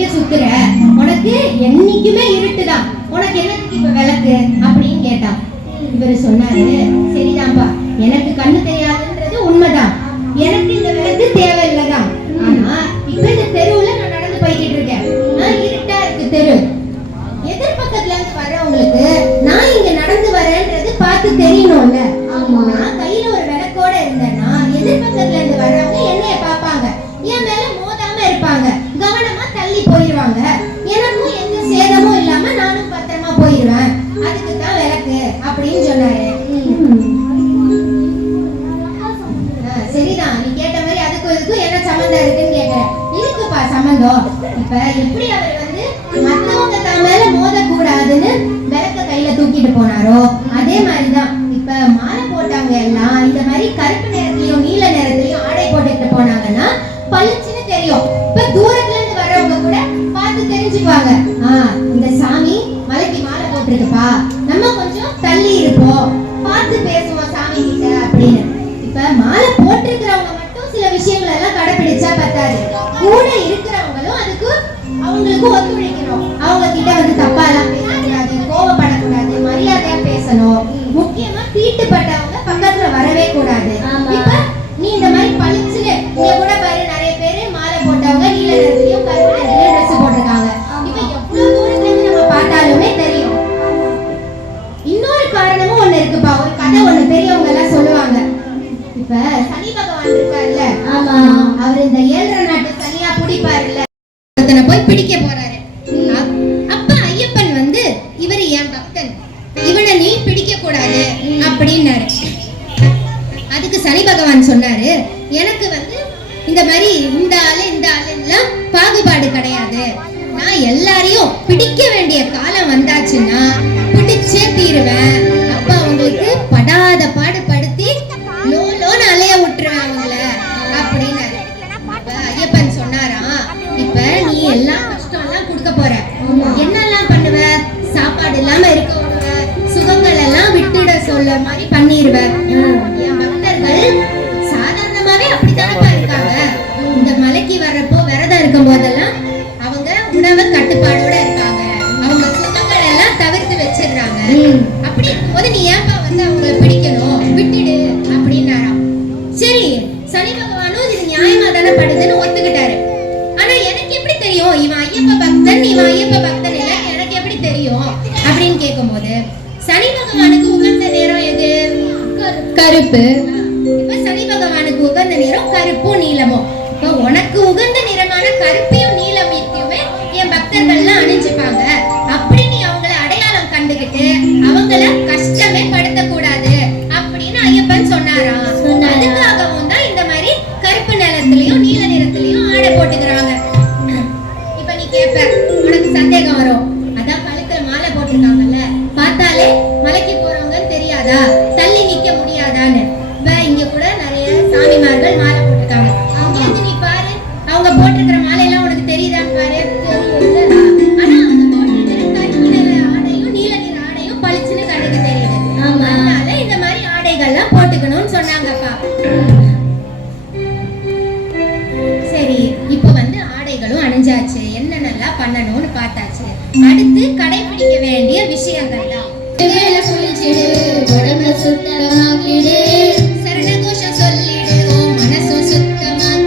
தூக்கிட்டு சுத்துற, உனக்கு என்னைக்குமே இருட்டுதான், உனக்கு என்னத்துக்கு இப்ப விளக்கு அப்படின்னு கேட்டான். இவரு சொன்னாரு, சரிதான்பா, எனக்கு கண்ணு தெரியாதுன்றது உண்மைதான், எனக்கு இந்த விளக்கு தேவையில்லைதான். ஆனா இப்ப இந்த தெருவுல நான் நடந்து போய்கிட்டு இருக்கேன், இருட்டா இருக்கு தெரு, எதிர்பக்கத்துல இருந்து வர்றவங்களுக்கு நான் இங்க நடந்து வரேன்றது பார்த்து தெரியணும்ல. நான் கையில ஒரு விளக்கோட இருந்தேன்னா எதிர்பக்கத்துல இருந்து வர்றவங்க என்னைய பார்ப்பாங்க, என் மேல மோதாம இருப்பாங்க, கவனமா தள்ளி போயிருவாங்க, எனக்கும் எந்த சேதமும் இல்லாம நானும் பத்திரமா போயிருவேன், அதுக்கு தான் விளக்கு அப்படின்னு சொன்னாரு. சரிதான், நீ கேட்ட மாதிரி அதுக்கும் இதுக்கும் என்ன சம்பந்தம் இருக்குன்னு கேக்குறேன். இருக்குப்பா சம்பந்தம். இப்ப எப்படி அவர் வந்து மத்தவங்க தான் மேல மோத கூடாதுன்னு விளக்க கையில தூக்கிட்டு போனாரோ, அதே மாதிரிதான் இப்ப மாலை போட்டவங்க எல்லாம் இந்த மாதிரி கருப்பு நிறத்திலயும் நீல நிறத்திலயும் ஆடை போட்டுட்டு போனாங்கன்னா பளிச்சுன்னு தெரியும். இப்ப தூரத்துல இருந்து வர்றவங்க கூட பார்த்து தெரிஞ்சுக்குவாங்க, இந்த சாமி மலைக்கு மாலை போட்டிருக்குப்பா, நம்ம கொஞ்சம் தள்ளி இருப்போம், பார்த்து பேசுவோம் சாமி கிட்ட அப்படின்னு. இப்ப மாலை போட்டிருக்கிறவங்க மட்டும் சில விஷயங்கள் எல்லாம் கடைபிடிச்சா பத்தாது, கூட இருக்கிறவங்களும் அதுக்கு அவங்களுக்கு ஒத்துழைக்கணும். அவங்க கிட்ட வந்து தப்பா எல்லாம் பேசக்கூடாது, கோவப்படக்கூடாது, மரியாதையா பேசணும். முக்கியமா தீட்டுப்பட்டவங்க பக்கத்துல வரவே கூடாது. இப்ப நீ இந்த மாதிரி பளிச்சுன்னு இங்க கூட பாரு, நிறைய பேரு மாலை போட்டவங்க நீல நிறத்திலயும் கருப்பு நிறத்திலயும் ட்ரெஸ் போட்டிருக்காங்க. இப்ப எவ்வளவு தூரத்துல இருந்து நம்ம பார்த்தாலுமே தெரியும். இன்னொரு காரணமும் ஒண்ணு இருக்குப்பா, ஒரு கதை ஒண்ணு பெரியவங்க எல்லாம் சொல்லுவாங்க. இப்ப சனி பகவான் இருக்காருல்ல, அவர் இந்த 7 நாட்டு சனியா பிடிப்பாருல்ல, போய் பிடிக்க போறாரு. அப்ப ஐயப்பன் வந்து இவர் என் பக்தன், இவனை நீ பிடிக்க கூடாது அப்படின்னாரு. அதுக்கு சனி பகவான் சொன்னாரு, எனக்கு வந்து இந்த மாதிரி இந்த ஆளு எல்லாம் பாகுபாடு கிடையாது, நான் எல்லாரையும் பிடிக்க வேண்டிய காலம் வந்தாச்சுன்னா பிடிச்சே தீருவேன். அப்ப அவங்களுக்கு படாத பாடு படுத்தி லோலோன்னு அலைய விட்டுருவேன் அவங்கள அப்படின்னாரு. ஐயப்பன் சொன்னாராம், இப்ப நீ எல்லாம் கஷ்டம் எல்லாம் கொடுக்க போற, என்னெல்லாம் பண்ணுவ, சாப்பாடு இல்லாம இருக்க விடுவ, சுகங்கள் எல்லாம் விட்டுட சொல்ல மாதிரி பண்ணிடுவ. என் பக்தர்கள் சாதாரணமாவே அப்படித்தானப்பா இருக்காங்க, இந்த மலைக்கு வர்றப்போ விரதம் இருக்கும் போதெல்லாம் அவங்க உணவு கட்டுப்பாடோட இருக்காங்க, அவங்க சுகங்கள் எல்லாம் தவிர்த்து வச்சிடுறாங்க. அப்படி இருக்கும்போது நீ ஏன்பா வந்து அவங்களை பிடிக்கணும், விட்டுடு அப்படின்னாராம். சரி, சனி பகவானும் இது நியாயமா தானே படுதுன்னு ஒத்துக்கிட்டாரு. ஆனா எனக்கு எப்படி தெரியும் இவன் ஐயப்ப பக்தன், இவன் ஐயப்ப பக்தன் இல்ல, எனக்கு எப்படி தெரியும் அப்படின்னு கேட்கும் போது, சனி பகவானுக்கு உகந்த நேரம் எது? கருப்பு. இப்ப சனி பகவானுக்கு உகந்த நேரம் கருப்பும் நீலமும். இப்ப உனக்கு உகந்த நிறமான கருப்பையும் நீலமையுமே என் பக்தர்கள்லாம் அணிஞ்சுப்பாங்க. அப்படி நீ அவங்கள அடையாளம் கண்டுகிட்டு அவங்கள கஷ்டமே படுத்த கூடாது அப்படின்னு ஐயப்பன் சொன்னாராம். அதுக்காகவும் தான் இந்த மாதிரி கருப்பு நிறத்திலையும் நீல நிறத்திலையும் ஆடை போட்டுக்கிறாங்க. இப்ப நீ கேப்ப, உனக்கு சந்தேகம் வரும், அதான் கழுத்துல மாலை போட்டிருக்காங்கல்ல, பார்த்தாலே மலைக்கு போறவங்கன்னு தெரியாதா, தள்ளி நிக்க முடியாதான்னு. இங்க கூட நிறைய சாமிமார்கள் மாலை போட்டிருக்காங்க, அங்கேருந்து நீ பாரு, அவங்க போட்டிருக்கிற மாலை எல்லாம் உனக்கு தெரியுதான்னு பாரு. ஆனா அவங்க போட்டிருக்கிற கருப்பு நிற ஆடையும் நீல நிற ஆடையும் பளிச்சுன்னு கண்ணுக்கு தெரியுது. அதனால இந்த மாதிரி ஆடைகள்லாம் போட்டுக்கணும்னு சொன்னாங்கப்பா. சரி, இப்ப வந்து ஆடைகளும் அணிஞ்சாச்சு, என்னென்னலாம் பண்ணணும்னு பார்த்தாச்சு. அடுத்து கடைபிடிக்க வேண்டிய விஷயங்கள் தான். சரணகோஷம் சொல்லிடு, மனசும் சுத்தமாக்கிடு,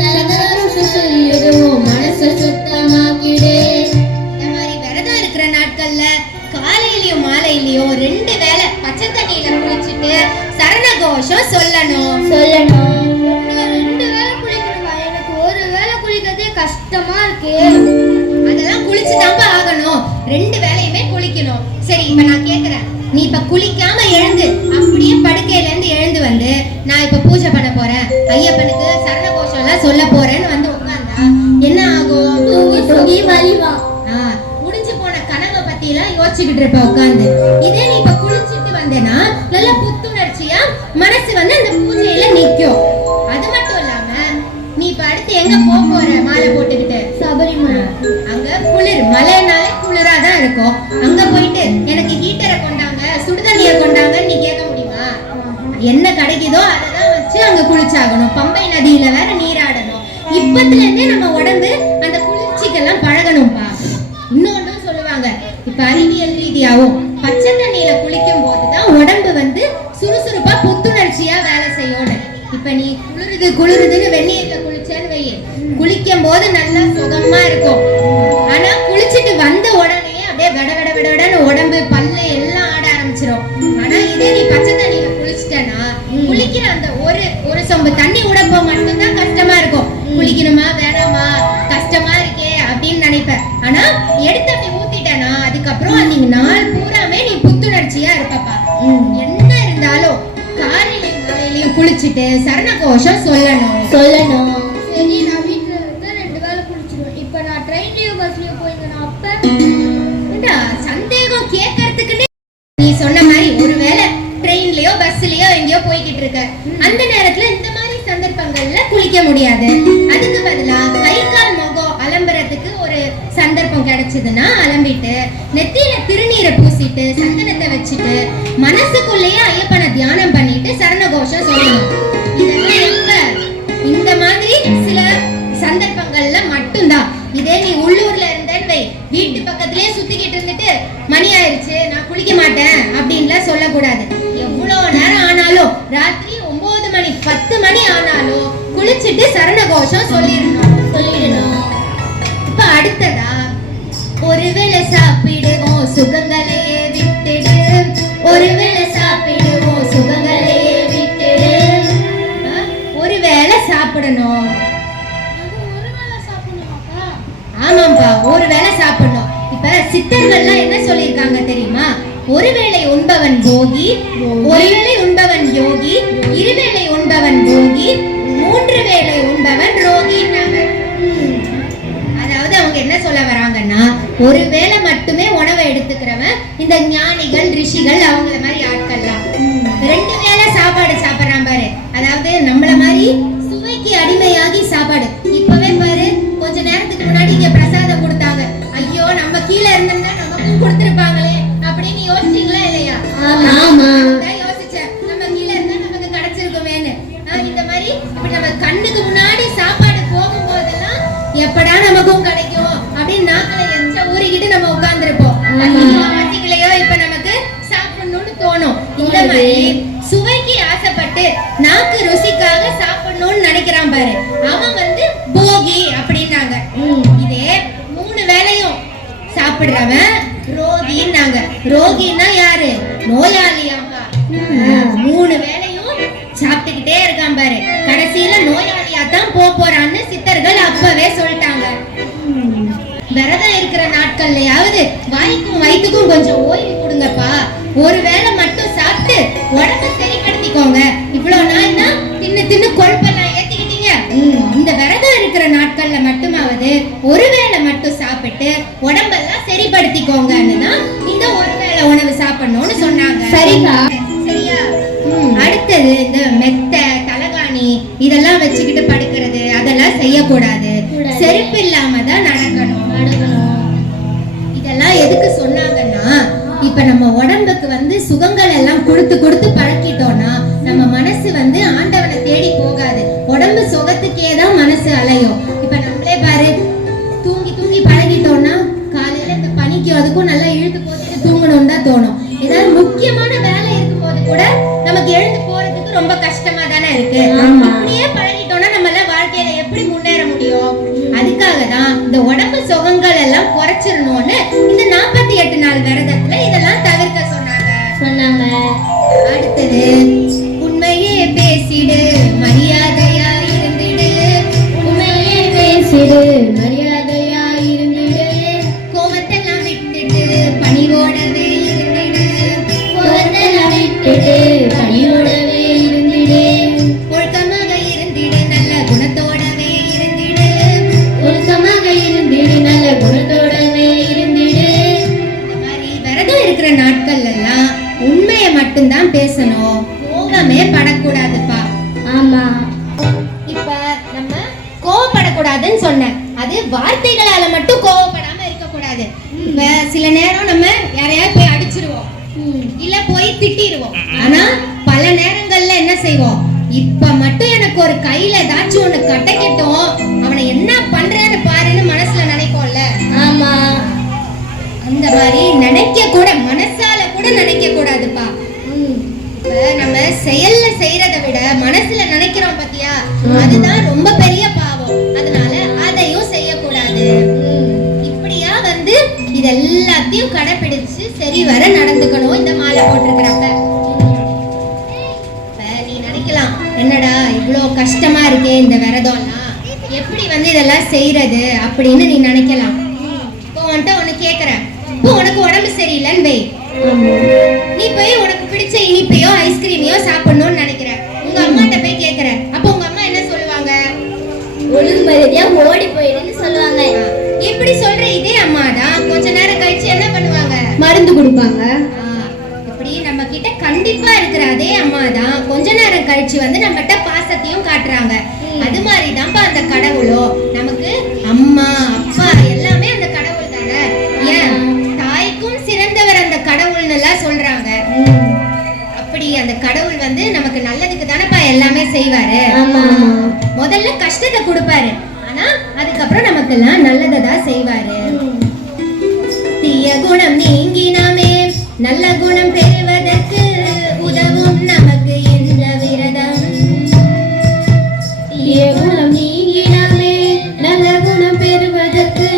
சரணகோஷம் சொல்லிடு, மனசு சுத்தமாக்கிடு. இந்த மாதிரி விரதம் இருக்கிற நாட்கள்ல காலையிலயும் மாலையிலயும் 2 வேளை பச்சை தண்ணியில குளிச்சுட்டு சரணகோஷம் சொல்லணும். 2 வேளை குளிக்கணுமா? எனக்கு ஒரு வேளை குளிக்கிறதே கஷ்டமா இருக்கு. அதெல்லாம் குளிச்சுதான்ப்பா ஆகணும், 2 வேளையுமே குளிக்கணும். சரி, இப்ப நான் கேக்குறேன், நீ இப்ப குளிக்காம எழுந்து அப்படியே படுக்கையில இருந்து எழுந்து வந்து நான் இப்ப பூஜை பண்ண போறேன், ஐயப்பனுக்கு சரணகோஷம் எல்லாம் சொல்ல போறேன்னு வந்து உட்கார்ந்தா என்ன ஆகும்? முடிஞ்சு போன கனவை பத்தி எல்லாம் யோசிச்சுக்கிட்டு இருப்ப உட்கார்ந்து. இதே நீ இப்ப குளிச்சுட்டு வந்தேன்னா நல்ல புத்துணர்ச்சியா மனசு வந்து அந்த பூஜையில நிக்கும். அது மட்டும் இல்லாம நீ இப்ப அடுத்து எங்க போற மாலை போட்டுக்கிட்டு? சபரிமலை. அங்க குளிர், மழைனாலே குளிராதான் இருக்கும். அங்க போயிட்டு எனக்கு ஹீட்டரை கொண்டாங்க, சுடுதண்ணியை கொண்டாங்கன்னு நீ கேட்க முடியுமா? என்ன கிடைக்குதோ அததான் வச்சு அங்க குளிச்சாகணும். பம்பை நதியில வேற நீராடணும். இப்பத்துல இருந்தே நம்ம உடம்பு அந்த குளிர்ச்சிக்கு வச்சுட்டு சரண கோஷம் சொல்லணும். சரி, நான் வீட்டுல இருந்தா 2 வேளை குளிச்சிருவேன். இப்ப நான் ட்ரெயின்லயோ பஸ்லயோ போயிருந்தேன் அப்ப ஏண்டா, சந்தேகம் கேட்கறதுக்குன்னே நீ சொன்ன மாதிரி ஒருவேளை ட்ரெயின்லயோ பஸ்லயோ எங்கேயோ போய்கிட்டு இருக்க, அந்த நேரத்துல இந்த மாதிரி சந்தர்ப்பங்கள்ல குளிக்க முடியாது. அதுக்கு பதிலா கை கால் முகம் அலம்புறதுக்கு ஒரு சந்தர்ப்பம் கிடைச்சதுன்னா அலம்பிட்டு நெத்தியில திருநீரை பூசிட்டு சந்தனத்தை வச்சுட்டு மனசுக்குள்ளேயே ஐயப்பனை தியானம் பண்ணிட்டு சரண கோஷம் சொல்லணும். இதெல்லாம் எப்ப? இந்த மாதிரி சில சந்தர்ப்பங்கள்ல மட்டும்தான். இதே நீ உள்ளூர்ல இருந்தேன்னு வை, வீட்டு பக்கத்திலேயே சுத்திக்கிட்டு இருந்துட்டு மணி ஆயிருச்சு நான் குளிக்க மாட்டேன் அப்படின்லாம் சொல்லக்கூடாது. எவ்வளவு நேரம் ஆனாலும், ராத்திரி 9 மணி 10 மணி ஆனாலும் குளிச்சுட்டு சரண கோஷம் சொல்லிடணும். இப்ப அடுத்ததா, ஒருவேளை சாப்பிடுவோம் சுகங்களையே விட்டுடு, ஒருவேளை சாப்பிடுவோம் சுகங்களையே விட்டுடு. ஒருவேளை சாப்பிடணும். ஆமாம்பா, ஒருவேளை சாப்பிடணும். இப்ப சித்தர்கள்லாம் என்ன சொல்லியிருக்காங்க தெரியுமா? ஒருவேளை உண்பவன் போகி, ஒருவேளை உண்பவன் யோகி, இருவேளை உண்பவன் போகி, 3 வேளை உண்பவன் ரோகின்னாங்க. அதாவது அவங்க என்ன சொல்ல வராங்கன்னா, ஒரு வேளை மட்டுமே உணவை எடுத்துக்கிறவன் இந்த ஞானிகள் ரிஷிகள் அவங்கள மாதிரி ஆட்கள்லாம். 2 வேளை சாப்பாடு சாப்பிடுறான் பாரு. அதாவது நம்மள மாதிரி சுவைக்கு அடிமையாகி சாப்பாடு. இப்பவே பாரு, கொஞ்ச நேரத்துக்கு முன்னாடி இங்க பிரசாதம் கொடுத்தாங்க. ஐயோ, நம்ம கீழே இருந்திருந்தா நமக்கும் கொடுத்திருப்பாங்களே அப்படின்னு யோசிச்சீங்களா இல்லையா? ஆமா, யோசிச்சேன். நம்ம கீழே இருந்தா நமக்கு கிடைச்சிருக்குமேன்னு. இந்த மாதிரி இப்ப நம்ம கண்ணுக்கு முன்னாடி சாப்பாடு போகும்போதெல்லாம் எப்படா நமக்கும் கிடைக்கும் அப்படின்னு நாக்களை எச்ச ஊறிக்கிட்டு நம்ம உட்கார்ந்துருப்போம். பாத்தீங்களையோ, இப்ப நமக்கு சாப்பிடணும்னு தோணும். இந்த மாதிரி சுவைக்கு ஆசைப்பட்டு நாக்கு ருசிக்காக சாப்பிடணும்னு நினைக்கிறான் பாரு, அவன் வந்து போகி அப்படின்னாங்க. இதே 3 வேளையும் சாப்பிடுறவன் ரோகின்னாங்க. ரோகின்னா யாரு? நோயாளியாங்க. 3 வேளையும் சாப்பிட்டுக்கிட்டே இருக்கான் பாரு, கடைசியில நோயாளியா தான் போறான்னு சித்தர்கள் அப்பவே சொல்லிட்டாங்க. விரதம் இருக்கிற நாட்கள்லயாவது வாய்க்கும் வயிற்றுக்கும் கொஞ்சம் ஓய்வு கொடுங்கப்பா. ஒரு வேளை மட்டும் சாப்பிட்டு உடம்பு சரிப்படுத்திக்கோங்க. இவ்வளவு நாள் தான் தின்னு கொழுப்பெல்லாம் ஏத்திக்கிட்டீங்க. இந்த விரதம் இருக்கிற நாட்கள்ல மட்டுமாவது ஒரு வேளை மட்டும் சாப்பிட்டு உடம்பெல்லாம் சரிப்படுத்திக்கோங்கன்னு தான் இந்த ஒரு வேளை உணவு சாப்பிடணும்னு சொன்னாங்க. சரிக்கா, சரியா? அடுத்தது, இந்த மெத்தை தலகாணி இதெல்லாம் வச்சுக்கிட்டு படுக்கிறது அதெல்லாம் செய்யக்கூடாது. செருப்பு இல்லாம தான் நடக்கணும். இதெல்லாம் எதுக்கு சொன்னாங்கன்னா, இப்ப நம்ம உடம்புக்கு வந்து சுகங்கள் எல்லாம் கொடுத்து பழக்கிட்டோம்னா நம்ம மனசு வந்து ஆண்டவனை தேடி போகாது. உடம்பு சுகத்துக்கே தான் மனசு அலையும். இப்ப நம்மளே பாரு, தூங்கி பழகிட்டோம்னா காலையில இந்த பனிக்கு அதுக்கும் நல்லா இழுத்து போட்டு தூங்கணும்னு தான் தோணும். ஏதாவது முக்கியமான வேலை இருக்கும் போது கூட நமக்கு எழுந்து போறதுக்கு ரொம்ப கஷ்டமா தானே இருக்கு. அப்படியே பழகிட்டோம்னா நம்ம எல்லாம் வாழ்க்கையில எப்படி முன்னேற முடியும்? அதுக்காக தான் இந்த உடம்பு சுகங்கள் எல்லாம் குறைச்சிடணும்னு இந்த 48 நாள் விரதத்துல இதெல்லாம் தவிர்க்க சொன்னாங்க. அடுத்தது, உண்மையே பேசிடு மரியாதையா இருந்திடு, உண்மையே பேசிடு மரியாதையா இருந்திடு, கோவத்தெல்லாம் விட்டுட்டு பணிவோடவே இருந்திடு, கோவத்தெல்லாம் விட்டுட்டு பணிவோடவே இருந்திடு, ஒழுக்கமாக இருந்திடு நல்ல குணத்தோடவே இருந்திடு, ஒழுக்கமாக இருந்திடு நல்ல குணத்தோடவே இருந்திடு. இந்த மாதிரி விரதம் இருக்கிற நாட்கள் எல்லாம் உண்மையை மட்டும்தான் பேசணும், கோபமே படக்கூடாதுப்பா. ஆமா, இப்ப நம்ம கோவப்படக்கூடாதுன்னு சொன்னேன். அது வார்த்தைகளால மட்டும் கோவப்படாம இருக்க கூடாது. இப்ப சில நேரம் நம்ம யாரையாவது போய் அடிச்சிருவோம், இல்ல போய் திட்டிடுவோம். ஆனா பல நேரங்கள்ல என்ன செய்வோம், இப்ப மட்டும் எனக்கு ஒரு கையில ஏதாச்சும் ஒண்ணு கட்டக்கிட்டோம், அவனை என்ன பண்றான்னு பாருன்னு மனசுல நினைப்போம்ல. ஆமா, அந்த மாதிரி நினைக்க கூட, மனசால கூட நினைக்க கூடாதுப்பா. நம்ம செயல்ல செய்யறத விட மனசுல நினைக்கிறோம் பாத்தியா, அதுதான் ரொம்ப பெரிய பாவம். அதனால அதையும் செய்யக்கூடாது. இப்படியா வந்து இது எல்லாத்தையும் கடைபிடிச்சு சரி வர நடந்துக்கணும் இந்த மாலை போட்டிருக்கிறப்ப. நீ நினைக்கலாம், என்னடா இவ்வளோ கஷ்டமா இருக்கே இந்த விரதம்லாம், எப்படி வந்து இதெல்லாம் செய்யறது அப்படின்னு நீ நினைக்கலாம். இப்போ வந்துட்டு உனக்கு கேட்குறேன், இப்போ உனக்கு உடம்பு சரியில்லைன்னு வை, நீ போய் உனக்கு பிடிச்ச இனிப்பையோ ஐஸ்கிரீமையோ சாப்பிடணும்னு நினைக்கிற. உங்க அம்மாட்ட போய் வந்து கொடுப்பாங்க? இப்படி நம்ம கிட்ட கண்டிப்பா இருக்கிற அதே அம்மா தான் கொஞ்ச நேரம் கழிச்சு வந்து நம்மகிட்ட பாசத்தையும் காட்டுறாங்க. அது மாதிரி தான்ப்பா அந்த கடவுளோ. நமக்கு அம்மா அப்பா எல்லாமே அந்த கடவுள் தானே. ஏன் தாய்க்கும் சிறந்தவர் அந்த கடவுள்னு எல்லாம் சொல்றாங்க. அப்படி அந்த கடவுள் வந்து நமக்கு நல்லதுக்கு தானேப்பா எல்லாமே செய்வாரு. முதல்ல கஷ்டத்தை கொடுப்பாரு, ஆனா அதுக்கப்புறம் நமக்கு எல்லாம் நல்லதை தான் செய்வாரு. தீய குணம் நீங்கினாமே நல்ல குணம் பெறுவதற்கு உதவும் நமக்கு இந்த விரதம். தீய குணம் நீங்கினாமே நல்ல குணம் பெறுவதற்கு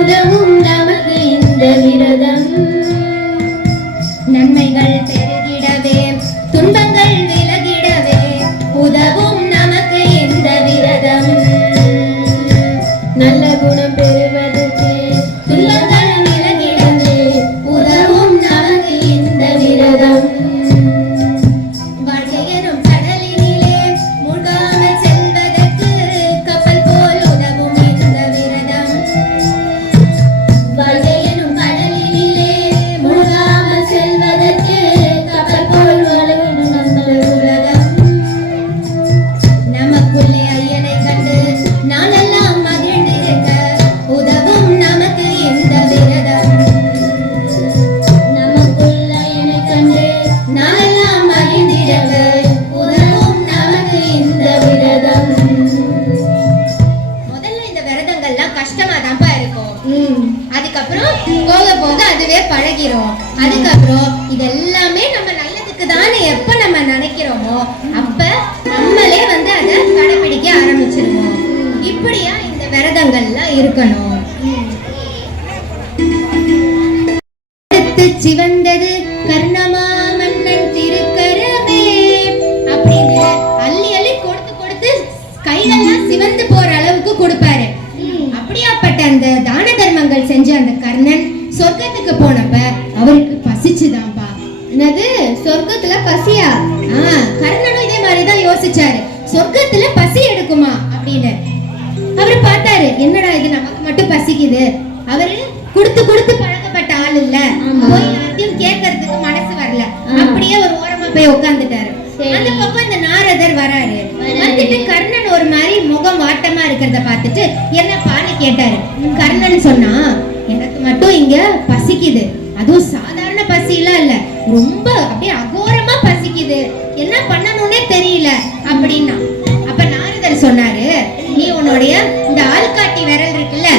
உதவும் நமக்கு இந்த விரதம். நன்மைகள் பெருகிடவே துன்பங்கள் விலகிடவே உதவும் நமக்கு இந்த விரதம். நல்ல குணம் பெறுவதற்கு துன்பங்கள் விலகிடவே உதவும் நமக்கு இந்த விரதம். வாழ்க்கையெனும் கடலினிலே மூழ்காமல் செல்வதற்கு கப்பல் போல் உதவும் இந்த விரதம். வாழ்க்கையெனும் கடலினிலே மூழ்காமல் செல்வதற்கு கப்பல் போல் உதவும் இந்த விரதம். நமக்குள்ளே ஐயனை கண்டு நாளெல்லாம் மகிழ்ந்திருக்க உதவும் நமக்கு இந்த விரதம். நமக்குள்ள என்னை கண்டு நாளெல்லாம் மகிழ்ந்திருக்க உதவும் நமக்கு இந்த விரதம். முதல்ல இந்த விரதங்கள்லாம் கஷ்டமா தான்ப்பா இருக்கும். அதுக்கப்புறம் போக போக அதுவே பழகிரும். அதுக்கப்புறம் இதெல்லாமே நம்ம நல்லதுக்கு தானே எப்ப நம்ம நினைக்கிறோமோ அப்ப நம்மளே வந்து அதை கடைபிடிக்க ஆரம்பிச்சிருவோம். இப்படியா இந்த விரதங்கள்லாம் இருக்கணும். சிவந்தது கர்ணமா மன்னன் திருக்கரமே அப்படின்னு அள்ளி அள்ளி கொடுத்து கொடுத்து கைகள்லாம் சிவந்து போற அளவுக்கு கொடுப்பாரு. அப்படியாப்பட்ட அந்த தான தர்மங்கள் செஞ்ச அந்த கர்ணன் சொர்க்கத்துக்கு போனப்ப அவருக்கு பசிச்சுதான்பா. என்னது, சொர்க்கத்துல பசியா? கர்ணனும் இதே மாதிரிதான் யோசிச்சாரு, சொர்க்கத்துல பசி எடுக்குமா அப்படின்னு. அவரு பார்த்தாரு, என்னடா இது நமக்கு மட்டும் பசிக்குது. அவரு கொடுத்து கொடுத்து பழக்கப்பட்ட ஆள் இல்ல, போய் யார்த்தையும் கேட்கறதுக்கு மனசு வரல. அப்படியே ஒரு ஓரமா போய் உட்கார்ந்துட்டாரு. அந்த பக்கம் இந்த நாரதர் வராரு. வந்துட்டு கர்ணன் ஒரு மாதிரி முகம் வாட்டமா இருக்கிறத பார்த்துட்டு என்னப்பான்னு கேட்டாரு. கர்ணன் சொன்னா, எனக்கு மட்டும் இங்க பசிக்குது, அதுவும் சாதாரண பசி எல்லாம் இல்ல, ரொம்ப அப்படியே அகோரமா பசிக்குது, என்ன பண்ணணும்னே தெரியல அப்படின்னா. அப்ப நாரதர் சொன்னாரு, நீ உன்னுடைய இந்த ஆள்காட்டி விரல் இருக்குல்ல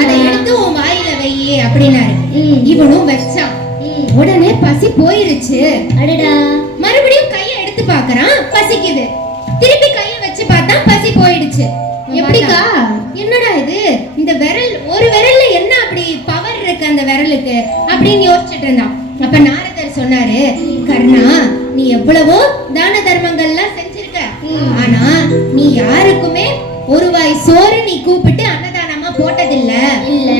அதை எடுத்து உன் வாயில வையே அப்படின்னாரு. இவனும் வச்சான். உடனே பசி போயிருச்சு. அடடா. மறுபடியும் கையை எடுத்து பார்க்கறான், பசிக்குது. திருப்பி கையை வச்சு பார்த்தா பசி போயிடுச்சு. எப்படிக்கா, என்னடா இது, இந்த விரல் ஒரு விரல்ல என்ன அப்படி பவர் இருக்கு அந்த விரலுக்கு அப்படின்னு யோசிச்சுட்டு இருந்தான். அப்ப நாரதர் சொன்னாரு, கர்ணா, நீ எவ்வளவோ தான தர்மங்கள்லாம் செஞ்சிருக்க, ஆனா நீ யாருக்குமே ஒரு வாய் சோறு நீ கூப்பிட்டு அன்னதானமா போட்டதில்ல. இல்ல,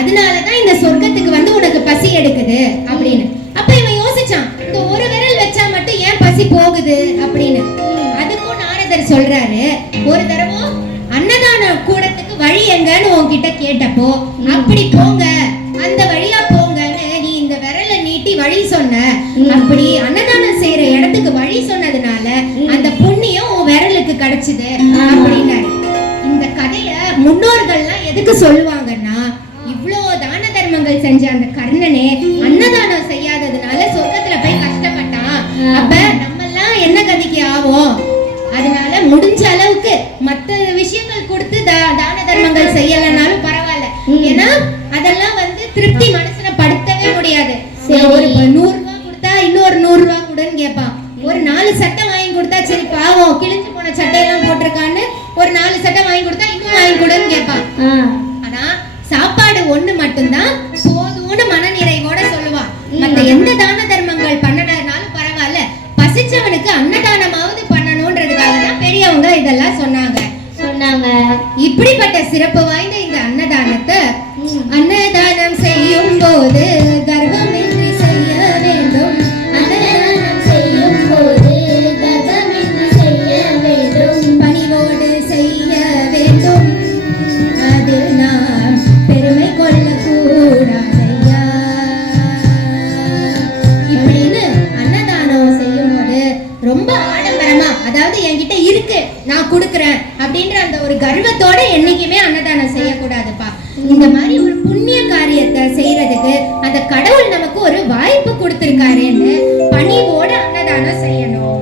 அதனாலதான் இந்த சொர்க்கத்துக்கு வந்து உனக்கு பசி எடுக்குது அப்படின்னு. அப்ப இவன் யோசிச்சான், இந்த ஒரு விரல் வச்சா மட்டும் ஏன் பசி போகுது அப்படின்னு. அதுக்கும் நாரதர் சொல்றாரு, ஒரு தடவை அன்னதான கூடத்துக்கு வழி எங்கன்னு உன்கிட்ட கேட்டப்போ, அப்படி போங்க அந்த வழியா போங்கன்னு நீ இந்த விரலை நீட்டி வழி சொன்ன. அப்படி அன்னதானம் செய்யற இடத்துக்கு வழி சொன்னதுனால அந்த புண்ணியம் உன் விரலுக்கு கிடைச்சது அப்படின்னாரு. இந்த கதைய முன்னோர்கள்லாம் எதுக்கு சொல்லுவாங்கன்னா, இவ்ளோ தான தர்மங்கள் செஞ்ச அந்த கர்ணனே அன்னதானம் செய்யாததுனால சொர்க்கத்துல போய் கஷ்டப்பட்டான். அப்ப நம்ம எல்லாம் என்ன கதிக்கு ஆவோம்? அதனால முடிஞ்ச அளவுக்கு மத்த விஷயங்கள் கொடுத்து தான தர்மங்கள் செய்யலனாலும் பரவாயில்ல. ஏன்னா அதெல்லாம் வந்து திருப்தி மனசுல படுத்தவே முடியாது. ஒரு 100 ரூபாய் கொடுத்தா இன்னொரு 100 ரூபாய் கொடுன்னு கேட்பான். ஒரு 4 சட்டை வாங்கி கொடுத்தா சரி பாவம் கிழிஞ்சு போன சட்டையெல்லாம் போட்டிருக்கான்னு ஒரு 4 சட்டை வாங்கி கொடுத்தா இன்னும் வாங்கி கொடுன்னு கேட்பான். ஆனா சாப்பாடு ஒண்ணு மட்டும்தான் போதும்னு மனநிறைவோட சொல்லுவான். மத்த எந்த தான தர்மங்கள் பண்ணனாலும் பரவாயில்ல, பசிச்சவனுக்கு அன்னதானமாவது பண்ணணும்ன்றதுக்காக தான் பெரியவங்க இதெல்லாம் சொன்னாங்க. இப்படிப்பட்ட சிறப்பு வாய்ந்த இந்த அன்னதானத்தை அன்னதானம் செய்யும் போது கர்வமின்றி செய்ய இந்த மாதிரி ஒரு புண்ணிய காரியத்தை செய்யறதுக்கு அந்த கடவுள் நமக்கு ஒரு வாய்ப்பு கொடுத்திருக்காருன்னு பணிவோட அன்னதானம் செய்யணும்.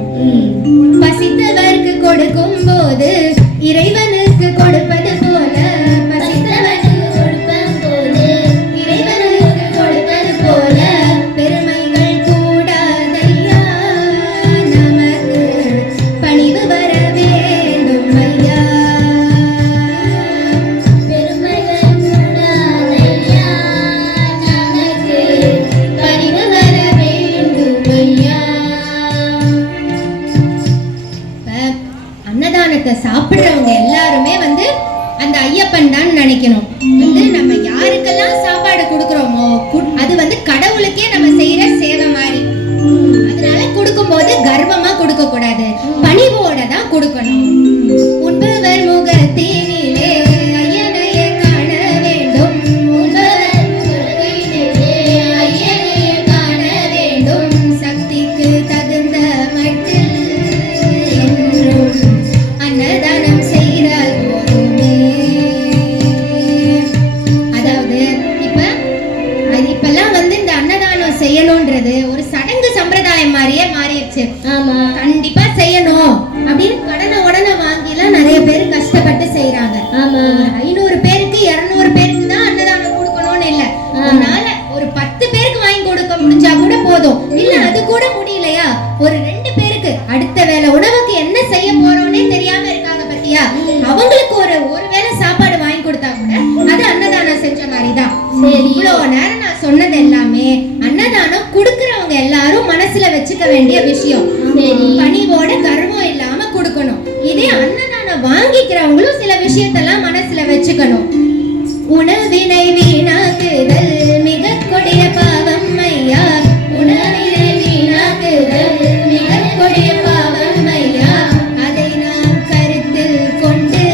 பசித்தவருக்கு கொடுக்கும் போது இறைவனுக்கு கொடுப்பது போல, பசித்தவருக்கு கொடுப்பது போது இறைவனுக்கு கொடுப்பது போல பெருமைகள் கூடாதையா, நமக்கு பணிவு வர வேண்டும் ஐயா. பெருமைகள் கூடாதையா, நமக்கு பணிவு வர வேண்டும் ஐயா. அன்னதானத்தை சாப்பிடுறவங்க எல்லாருமே வந்து அந்த ஐயப்பன் தான் நினைக்கணும். வந்து நம்ம யாருக்கெல்லாம் சாப்பாடு கொடுக்கறோமோ அது வந்து கடவுளுக்கே நம்ம செய்யற சேவை மாதிரி. அதனால கொடுக்கும்போது கர்வமா கொடுக்க கூடாது, பணிவோட தான் கொடுக்கணும். உண்பவர் முகத்தினிலே ஐயனையே காண வேண்டும், உண்பவர் முகத்தினிலே ஐயனையே காண வேண்டும், சக்திக்கு தகுந்த மட்டில் என்றும் அன்னதானம் செய்தால் போதுமே. அதாவது இப்பெல்லாம் வந்து இந்த அன்னதானம் செய்யணும்ன்றது ஒரு சடங்கு சம்பிரதாயம் மாதிரியே மாறிடுச்சு. ஆமா, கண்டிப்பா செய்யணும் அப்படின்னு கடனை உடனே வாங்கிலாம் நிறைய பேர் கஷ்டப்பட்டு செய்யறாங்க. ஆமா, 500 பேருக்கு 200 பேருக்கு தான் அன்னதானம் கொடுக்கணும்னு இல்ல, அதனால ஒரு 10 பேருக்கு வாங்கி கொடுக்க முடிஞ்சா கூட போதும். இல்ல அது கூட முடியலையா, ஒரு 2 பேருக்கு அடுத்த வேளை உணவுக்கு என்ன செய்ய போறோம்னே தெரியாம இருக்காங்க பத்தியா, அவங்களுக்கு ஒரு வேளை சாப்பாடு வாங்கி கொடுத்தா கூட அது அன்னதானம் செஞ்ச மாதிரிதான். இவ்வளவு நேரம் நான் சொன்னது எல்லாமே அன்னதானம் கொடுக்கறவங்க எல்லாரும் மனசுல வச்சுக்க வேண்டிய விஷயம். பணிவோட கர்வம் இல்லாம கொடுக்கணும். இதே அன்னதானம் வாங்கிக்கிறவங்களும் சில விஷயத்தெல்லாம் மனசுல வச்சுக்கணும். உணவினை வீணாக்குதல் மிக கொடிய பாவம் ஐயா, உணவினை வீணாக்குதல் மிக கொடிய பாவம் ஐயா, அதை நாம் கருத்தில் கொண்டு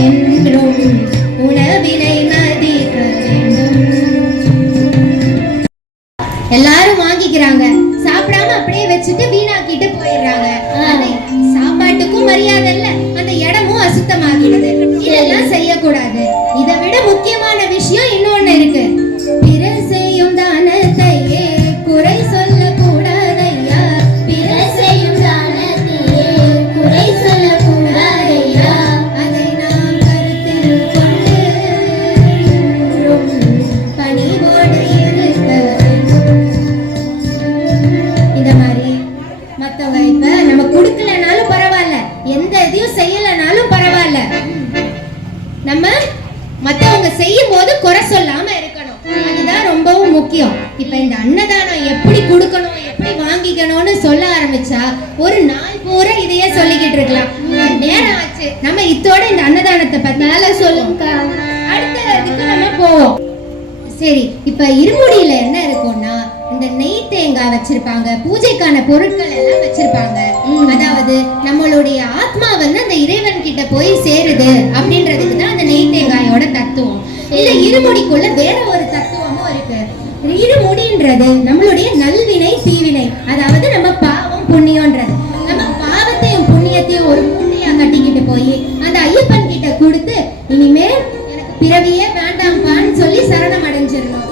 என்றும் உணவினை மதிக்க வேண்டும். எல்லாரும் வாங்கிக்கிறாங்க, சாப்பிடாம அப்படியே வச்சுட்டு வீணாக்கிட்டு போயிடுறாங்க. சாப்பாட்டுக்கும் மரியாதை இல்ல, அந்த இடமும் அசுத்தமாகிறது. இதெல்லாம் செய்யக்கூடாது. இதை விட முக்கியமான விஷயம் இன்னொன்னு இருக்கு. பிறர் செய்யும் தானத்தையே குறை சொல்ல கூடாதையா, பிறர் செய்யும் தானத்தையே குறை சொல்ல கூடாதையா, அதை நாம் கருத்தில் கொண்டு பணிவோடு இருக்க வேண்டும். இந்த மாதிரி மத்தவங்க இப்ப நம்ம கொடுக்கலனாலும் பரவாயில்ல, எந்த இதையும் செய்யலனாலும் பரவாயில்ல, நம்ம மத்தவங்க செய்யும் போது குறை சொல்லாம இருக்கணும். அதுதான் ரொம்பவும் முக்கியம். இப்ப இந்த அன்னதானம் எப்படி கொடுக்கணும், எப்படி வாங்கிக்கணும்னு சொல்ல ஆரம்பிச்சா ஒரு நாள் பூரா இதையே சொல்லிக்கிட்டு இருக்கலாம். நேரம் ஆச்சு, நம்ம இத்தோட இந்த அன்னதானத்தை பத்தி சொல்லுங்க, அடுத்ததுக்கு நம்ம போவோம். சரி, இப்ப இருமுடியில என்ன இருக்கும்னா இந்த நெய் தேங்காய் வச்சிருப்பாங்க, பூஜைக்கான பொருட்கள் எல்லாம் வச்சிருப்பாங்க. அதாவது நம்மளுடைய ஆத்மா வந்து அந்த இறைவன் கிட்ட போய் சேருது அப்படின்றதுக்கு தான் அந்த நெய் தேங்காயோட தத்துவம். இந்த இருமுடிக்குள்ள வேற ஒரு தத்துவமும் இருக்கு. இருமுடின்றது நம்மளுடைய நல்வினை தீவினை, அதாவது நம்ம பாவம் புண்ணியம்ன்றது. நம்ம பாவத்தையும் புண்ணியத்தையும் ஒரு புண்ணியா கட்டிக்கிட்டு போய் அந்த ஐயப்பன் கிட்ட கொடுத்து இனிமேல் எனக்கு பிறவியே வேண்டாம்பான்னு சொல்லி சரணம் அடைஞ்சிடணும்.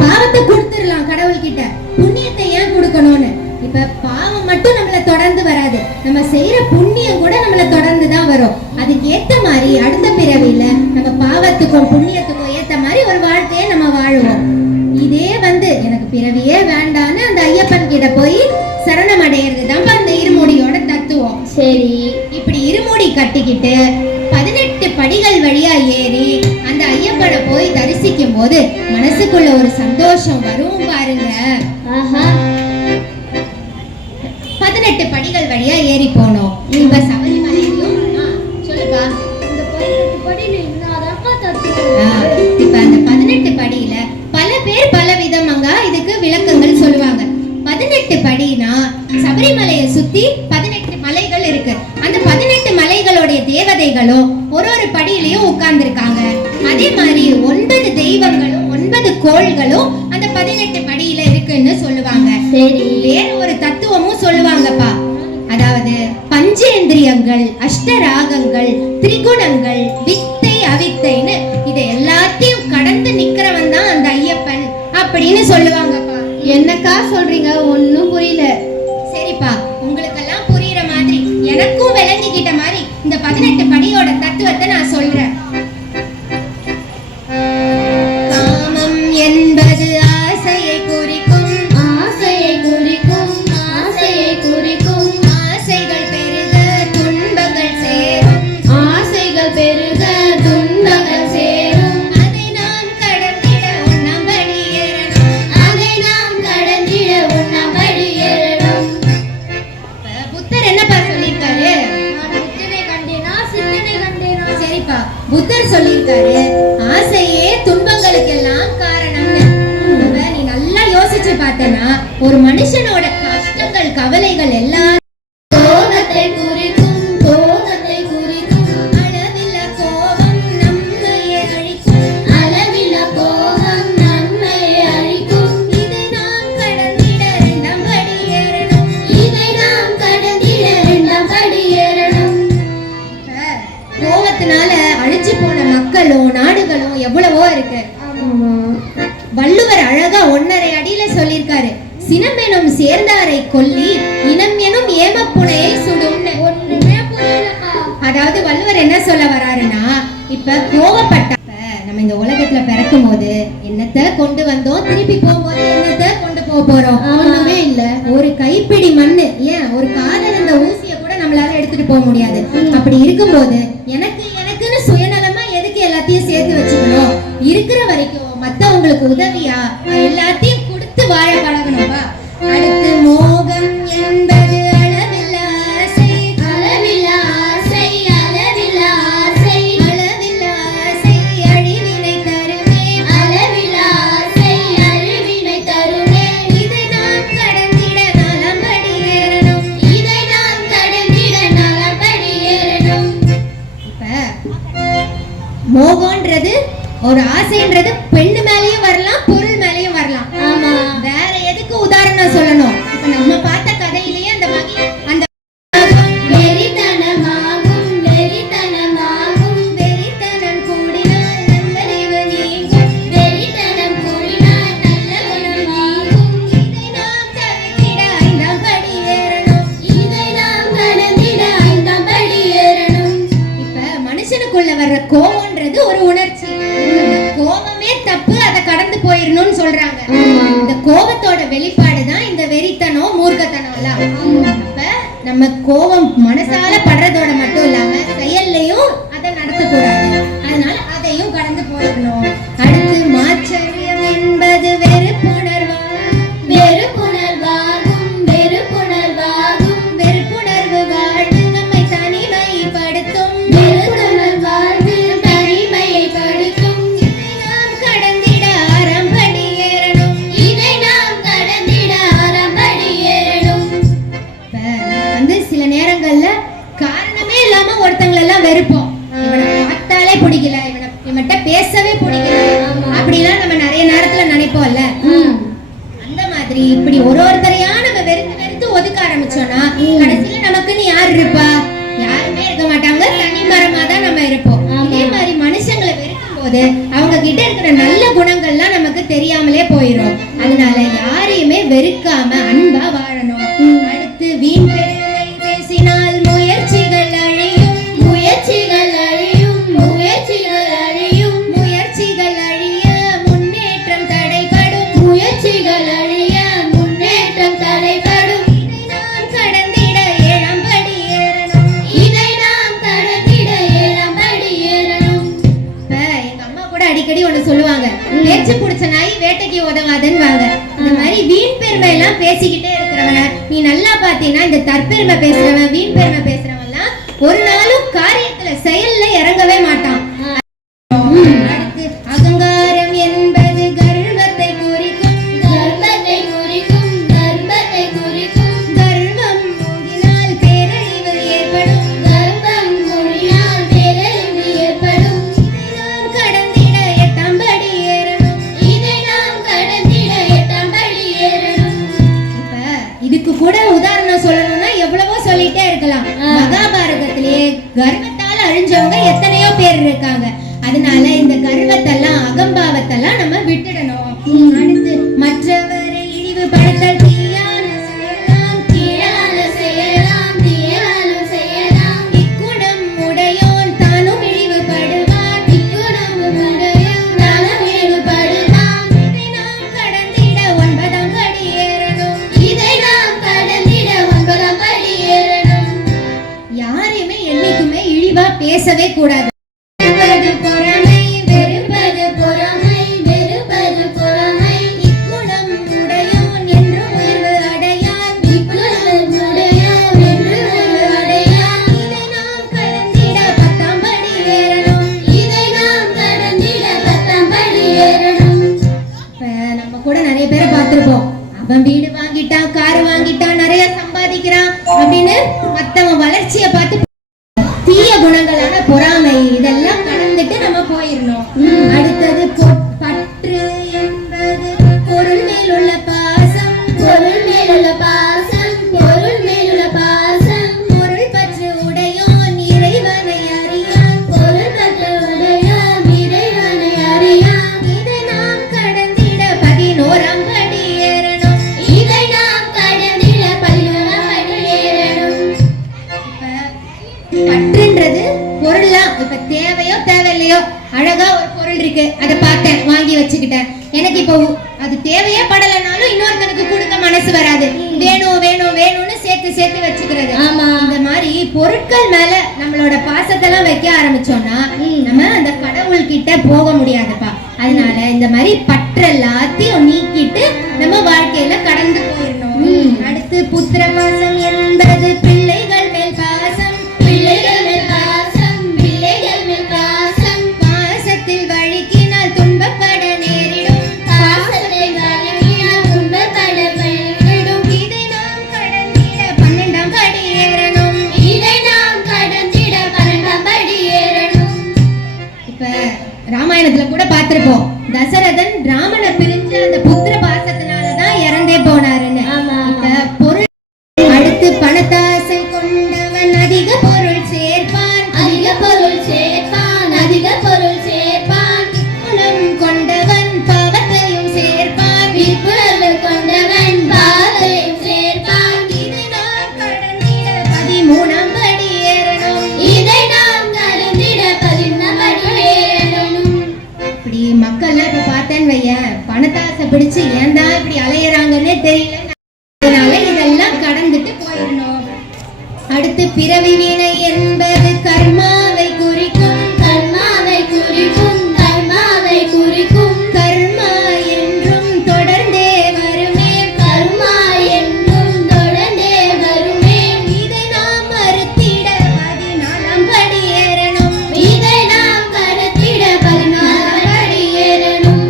பாவத்தை கொடுத்துடலாம் கடவுள் கிட்ட, புண்ணியத்தை ஏன் கொடுக்கணும்னு. இப்ப பாவம் மட்டும் நம்மள தொடர்ந்து வராது, நம்ம செய்யற புண்ணியம் கூட நம்மள தொடர்ந்து தான் வரும். அதுக்கு ஏத்த மாதிரி அடுத்த பிறவியில நம்ம பாவத்துக்கும் புண்ணியத்துக்கும் ஏத்த மாதிரி ஒரு வாழ்க்கையை நம்ம வாழுவோம். இதே வந்து எனக்கு பிறவியே வேண்டான்னு அந்த ஐயப்பன் கிட்ட போய் சரணம் அடையிறது தான் அந்த இருமுடியோட தத்துவம். சரி, இப்படி இருமுடி கட்டிக்கிட்டு 18 படிகள் வழியா ஏறி அந்த ஐயப்பனை போய் தரிசிக்கும் போது மனசுக்குள்ள ஒரு சந்தோஷம் வரும் பாருங்க. 18 படிகள் வழியா ஏறி போனோம். இப்ப சபரிமலையிலும் சொல்லுப்பா, இந்த 18 படியில என்னதாப்பா தத்துவம்? இப்ப அந்த 18 படியில பல பேர் பல விதமாங்க இதுக்கு விளக்கங்கள் சொல்லுவாங்க. 18 படினா சபரிமலையை சுத்தி 18 மலைகள் இருக்கு. அந்த 18 மலைகளுடைய தேவதைகளும் ஒரு படியிலையும் உட்கார்ந்துருக்காங்க. அதே மாதிரி 9 தெய்வங்களும் 9 கோள்களும் அந்த 18 படியில இருக்குன்னு சொல்லுவாங்க. சரி, வேற ஒரு தத்துவமும் சொல்லுவாங்கப்பா. அதாவது பஞ்சேந்திரியங்கள், அஷ்டராகங்கள், திரிகுணங்கள், எனக்கா சொல்றீங்க? ஒன்னும் புரியல. சரிப்பா, உங்களுக்கெல்லாம் புரியுற மாதிரி எனக்கும் விளங்கிக்கிட்ட மாதிரி இந்த 18 படியோட தத்துவத்தை நான் சொல்றேன். காமம் என்பது ஆசையை குறிக்கும், ஆசையை குறிக்கும், ஆசையை குறிக்கும். ஆசைகள் பெருக துன்பங்கள் சேரும், ஆசைகள் பெருக துன்பங்கள் சேரும். அதை நாம் கடந்திட உண்ணபடி ஏறணும், அதை நாம் கடந்திட உண்ணபடி ஏறணும். புத்தர் என்னப்பா சொல்லியிருக்காரு? நான் புத்தனை கண்டேனா சித்தனை கண்டேனா? சரிப்பா, புத்தர் சொல்லியிருக்காரு ஆசையே துன்பங்களுக்கெல்லாம் காரணம்னு. இப்ப நீ நல்லா யோசிச்சு பார்த்தனா ஒரு மனுஷனோட கஷ்டங்கள் கவலைகள் எல்லாம் கோபத்தை குறிக்கும், கோபத்தை குறிக்கும். அளவில்லா கோபம் நம்மையே அழிக்கும், அளவில்லா கோபம் நன்மையை அளிக்கும். இதை நாம் கடந்திட இரண்டாம் படி ஏறணும். இதை நாம் கடந்திட இரண்டாம் படி ஏறணும். இப்ப கோபத்தினால அழிச்சு போன மக்களும் நாடுகளும் எவ்வளவோ இருக்கு. வள்ளுவர் அழகா 1.5 அடியில சொல்லியிருக்காரு, சினம் எனும் சேர்ந்தாரை கொல்லி இனம் எனும் ஏமப்புனையை சுடும்னு. ஒண்ணுமே புரியலக்கா. அதாவது வள்ளுவர் என்ன சொல்ல வராருன்னா, இப்ப கோவப்பட்ட நம்ம இந்த உலகத்துல பிறக்கும் போது என்னத்தை கொண்டு வந்தோம், திருப்பி போகும்போது என்னத்தை கொண்டு போறோம்? ஒண்ணுமே இல்ல. ஒரு கைப்பிடி மண்ணு, ஏன் ஒரு காதல் இந்த ஊசிய கூட நம்மளால எடுத்துட்டு போக முடியாது. அப்படி இருக்கும்போது எனக்குன்னு சுயநலமா எதுக்கு எல்லாத்தையும் சேர்த்து வச்சுக்கணும்? இருக்கிற வரைக்கும் மத்தவங்களுக்கு உதவியா எல்லாத்தையும் கொடுத்து வாழ பழகணும்பா. அடுத்து மோகம் என்பது அளவில்லா ஆசை, அளவில்லா ஆசை, அளவில்லா ஆசை. அளவில்லா ஆசை அழிவினை தருமே, அளவில்லா ஆசை அழிவினை தருமே. இதை நாம் கடந்திட நாலாம் படி ஏறணும். இதை நாம் கடந்திட நாலாம் படி ஏறணும். இப்ப மோகம்ன்றது ஒரு ஆசைன்றது பெண்ணு மேலயும் வரலாம், பொருள் மேலயும் வரலாம். ஆமா. வேற எதுக்கு உதாரணம் சொல்லணும்? இப்ப நம்ம பார்த்த கதையிலேயே அந்த வெறித்தனமாகும், வெறித்தனமாகும். வெறித்தனம் கூடினால் நல்லறிவு நீங்கும், வெறித்தனம் கூடினால் நல்ல குணம் நீங்கும். இதை நாம் கடந்திட ஐந்தாம் படி ஏறணும். இதை நாம் கடந்திட ஐந்தாம் படி ஏறணும். இப்ப மனுஷனுக்குள்ள வர்ற கோவம்ன்றது ஒரு உணர்ச்சி. அந்த கோவமே தப்பு, அதை கடந்து போயிடணும்னு சொல்றாங்க. இந்த கோவத்தோட வெளிப்பாடு தான் இந்த வெறித்தனம், மூர்க்கத்தனம் எல்லாம். அப்ப நம்ம கோவம் மனசால படுறதோட மட்டும் இல்லாம செயல்லையும் அதை நடத்தக்கூடாது. அதனால அதையும் கடந்து போயிடணும். அடுத்து மாச்சரியம் என்பது வெறுப்புணர்வாகும், வெறுப்புணர்வாகும், வெறுப்புணர்வாகும். வெறுப்புணர்வு வாழ்வு நம்மை தனிமைப்படுத்தும், வெறுப்புணர்வு வாழ்வில் தனிமையை படுத்தும். இதை நாம் கடந்திட ஆறாம் படி ஏறணும். இதை நாம் கடந்திட ஆறாம் படி ஏறணும். இப்ப சில நேரங்கள்ல காரணமே இல்லாம ஒருத்தங்களை எல்லாம் வெறுப்போம். இவனை பார்த்தாலே பிடிக்கல, இவன்கிட்ட பேசவே பிடிக்கல, அப்படிலாம் நம்ம நிறைய நேரத்துல நினைப்போம்ல. அந்த மாதிரி இப்படி ஒருத்தரையா நம்ம வெறுத்து ஒதுக்க ஆரம்பிச்சோம்னா கடைசியில நமக்குன்னு யார் இருப்பா? யாருமே இருக்க மாட்டாங்க, தனி மரமா தான் நம்ம இருப்போம். இதே மாதிரி மனுஷங்களை வெறுக்கும் போது அவங்க கிட்ட இருக்கிற நல்ல குணங்கள்லாம் நமக்கு தெரியாமலே போயிடும். அதனால யாரையுமே வெறுக்காம அன்பா வாழணும். அடுத்து வீண் பெருமை பேசினால் முயற்சிகள் அழியும், முயற்சிகள் அழியும், முயற்சிகள் அழியும். முயற்சிகள் அழிய முன்னேற்றம் தடைபடும், முயற்சிகள் அழிய முன்னேற்றம் தடைபடும். இதை நாம் கடந்திட ஏழாம் படி ஏறணும். இதை நாம் கடந்திட ஏழாம் படி ஏறணும். இப்ப எங்க அம்மா கூட அடிக்கடி ஒண்ணு சொல்லுவாங்க, பேச்சு புடிச்ச நாய் வேட்டைக்கு உதவாதுன்னுவாங்க. இந்த மாதிரி வீண் பெருமை எல்லாம் பேசிக்கிட்டே இருக்கிறவன நீ நல்லா பாத்தீங்கன்னா, இந்த தற்பெருமை பேசுறவன், வீண் பெருமை பேசுறவன் எல்லாம் ஒரு நாளும் காரியத்துல செயல்ல இறங்கவே மாட்டான். அடுத்து அகங்காரம் என்பது கர்வத்தை குறிக்கும், கர்வத்தை குறிக்கும், கர்வத்தை குறிக்கும். கர்வம் மூங்கினால் பேரழிவு ஏற்படும், கர்வம் மூடினால் பேரழிவு ஏற்படும். இதை நாம் கடந்திட எட்டாம் படி ஏறணும். இதை நாம் கடந்திட எட்டாம் படி ஏறணும். இப்ப இதுக்கு கூட உதாரணம் சொல்லணும்னா எவ்வளவோ சொல்லிட்டே இருக்கலாம். மகாபாரதத்திலேயே கர்வத்தால அழிஞ்சவங்க எத்தனையோ பேர் இருக்காங்க. அதனால இந்த கர்வத்தெல்லாம் அகம்பாவத்தெல்லாம் நம்ம விட்டுடணும். அடுத்து மற்றவரை இழிவுபடுத்தல் தீயான செயலாம் தீயான செய்யலாம் தீயாலும் செய்யலாம் இக்குணம் உடையோன் தானும் இழிவுபடுவான் இக்குணம் உடையோன் தானும் இழிவுபடுவான் இதை நாம் கடந்திட 9ஆம் படி ஏறணும் இதை நாம் கடந்திட 9ஆம் படி ஏறணும் யாரையுமே என்னைக்குமே இழிவா பேசவே கூடாது வெறுப்பது பொறாமை வெறுப்பது பொறாமை இக்குணம் உடையோன் என்று உயர்வு அடையான் இக்குணம் உடையோன் என்று உயர்வு அடையான் இதை நாம் கடந்திட 10ஆம் படி ஏறணும் இதை நாம் கடந்திட 10ஆம் படி ஏறணும் இப்ப நம்ம கூட நிறைய பேரை பார்த்திருப்போம். அவன் வீடு வாங்கிட்டான், கார் வாங்கிட்டான், நிறைய சம்பாதிக்கிறான் அப்படின்னு மத்தவன் வளர்ச்சியை பார்த்து தீய குணங்களான பொறாமை இதெல்லாம் கடந்துட்டு நம்ம போயிடணும். அடுத்தது பற்று என்பது பொருள் மேலுள்ள பாசம் பொருள் மேலுள்ள பாசம் பொருள் மேலுள்ள பாசம் பொருள் பற்று உடையோன் இறைவனை அறியான் பொருள் பற்று உடையோன் இறைவனை அறியான் இதை நாம் கடந்திட 11ஆம் படி ஏறணும். இதை நாம் கடந்திட 11ஆம் படி ஏறணும் இப்ப பற்றுன்றது பொருள்லாம் இப்ப தேவையோ தேவையில்லையோ அழகா ஒரு பொருள் இருக்கு, அதை பார்த்தேன், வாங்கி வச்சுக்கிட்டேன். எனக்கு இப்போ அது தேவையே படலைனாலும் இன்னொருத்தனுக்கு கொடுக்க மனசு வராது. வேணும் வேணும் வேணும்னு சேர்த்து சேர்த்து வச்சுக்கிறது. ஆமா. இந்த மாதிரி பொருட்கள் மேல நம்மளோட பாசத்தெல்லாம் வைக்க ஆரம்பிச்சோம்னா நம்ம அந்த கடவுள் கிட்ட போக முடியாதுப்பா. அதனால இந்த மாதிரி பற்றெல்லாத்தையும் நீக்கிட்டு நம்ம வாழ்க்கையில கடந்து போயிடணும். அடுத்து புத்திர பாசம் என்பது பிள்ளைகள் மேல் பாசம் பிள்ளைகள் மேல் பாசம் பிள்ளைகள் மேல் பாசம் பாசத்தில் வழுக்கினால் துன்பப்பட நேரிடும் பாசத்தை வழங்கினால் துன்பப்பட வேண்டும் இதை நாம் கடந்திட 12ஆம் படி ஏறணும். இதை நாம் கடந்திட 12ஆம் படி ஏறணும் இப்ப ராமாயணத்துல கூட பார்த்திருப்போம், தசரதன் ராமனை பிரிஞ்சு அந்த புத்திர பாசத்தினாலதான் இறந்தே போனாருன்னு. ஆமா. இப்ப பொருள் அடுத்து பணத்தாசை கொண்டவன் அதிக பொருள் சேர்ப்பான் அதிக பொருள் சேர்ப்பான் அதிக பொருள் சேர்ப்பான் குணம் கொண்டவன் பாவத்தையும் சேர்ப்பான் விற்புணர்வு கொண்டவன் பாவத்தையும் சேர்ப்பான் இதை நாம் கடந்திட 13ஆம் படி ஏறணும். இதை நாம் கடந்திட 13ஆம் படி ஏறணும் இப்படி மக்கள்லாம் இப்ப பார்த்தேன்னு வையேன், பணத்தாசை பிடிச்சு ஏன்டா இப்படி அலையறாங்கன்னே தெரியல. அதனால இதெல்லாம் கடந்துட்டு போயிடணும். அடுத்து பிறவி வினை என்பது கர்மாவை குறிக்கும் கர்மாவை குறிக்கும் கர்மாவை குறிக்கும் கர்மா என்றும் தொடர்ந்தே வருமே கர்மா என்றும் தொடர்ந்தே வருமே இதை நாம் மறுத்திட 14ஆம் படி ஏறணும். இதை நாம் கடத்திட 14ஆம் படி ஏறணும்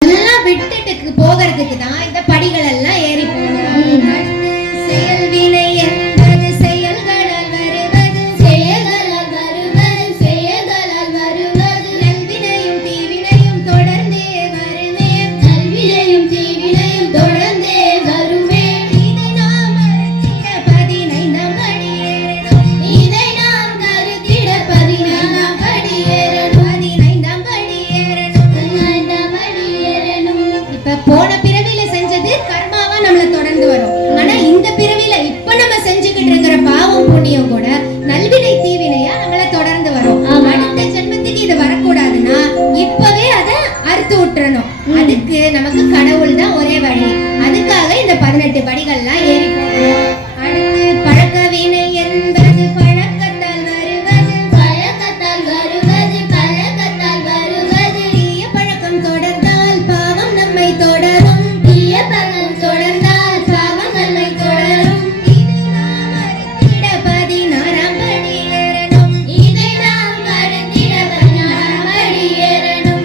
எல்லாம் விட்டுட்டு போகிறதுக்கு தான் இந்த படிகள் எல்லாம் ஏறி போகணும். அடுத்து செயல் வினை என்பது செயல்களால் வருவது செயல்களால் வருவது செயல்களால் வருவது நல்வினையும் தீவினையும் தொடர்ந்தே வருமே நல்வினையும் தீவினையும் தொடர்ந்தே வருமே இதை நாம் மறுத்திட 15ஆம் படி ஏறணும். இதை நாம் கடத்திட 14ஆம் படி ஏறணும் 15ஆம் படி ஏறணும். 15ஆம் படி ஏறணும் இப்ப போன பிறவியில செஞ்சது கர்மாவா நம்மள தொடர்ந்து வரும். ஆனா இந்த பிறவியில இப்ப நம்ம செஞ்சுக்கிட்டு இருக்கிற பாவம் புண்ணியம் கூட நல்வினை தீவினையா நம்மள தொடர்ந்து வரும். அடுத்த ஜென்மத்துக்கு இது வரக்கூடாதுன்னா இப்பவே அதை அறுத்து விட்டுறணும். அதுக்கு நமக்கு கடவுள் தான் ஒரே வழி. அதுக்காக இந்த 18 படிகள்லாம் ஏறி போகணும். அடுத்து பழக்க வினை என்பது பழக்கத்தால் வருவது பழக்கத்தால் வருவது பழக்கத்தால் வருவது தீய பழக்கம் தொடர்ந்தால் பாவம் நம்மை தொடரும். தீய பழக்கம் தொடர்ந்தால் பாவம் நம்மை தொடரும் இதை நாம் அறுத்திட 16ஆம் படி ஏறணும். இதை நாம் கடத்திட 16ஆம் படி ஏறணும்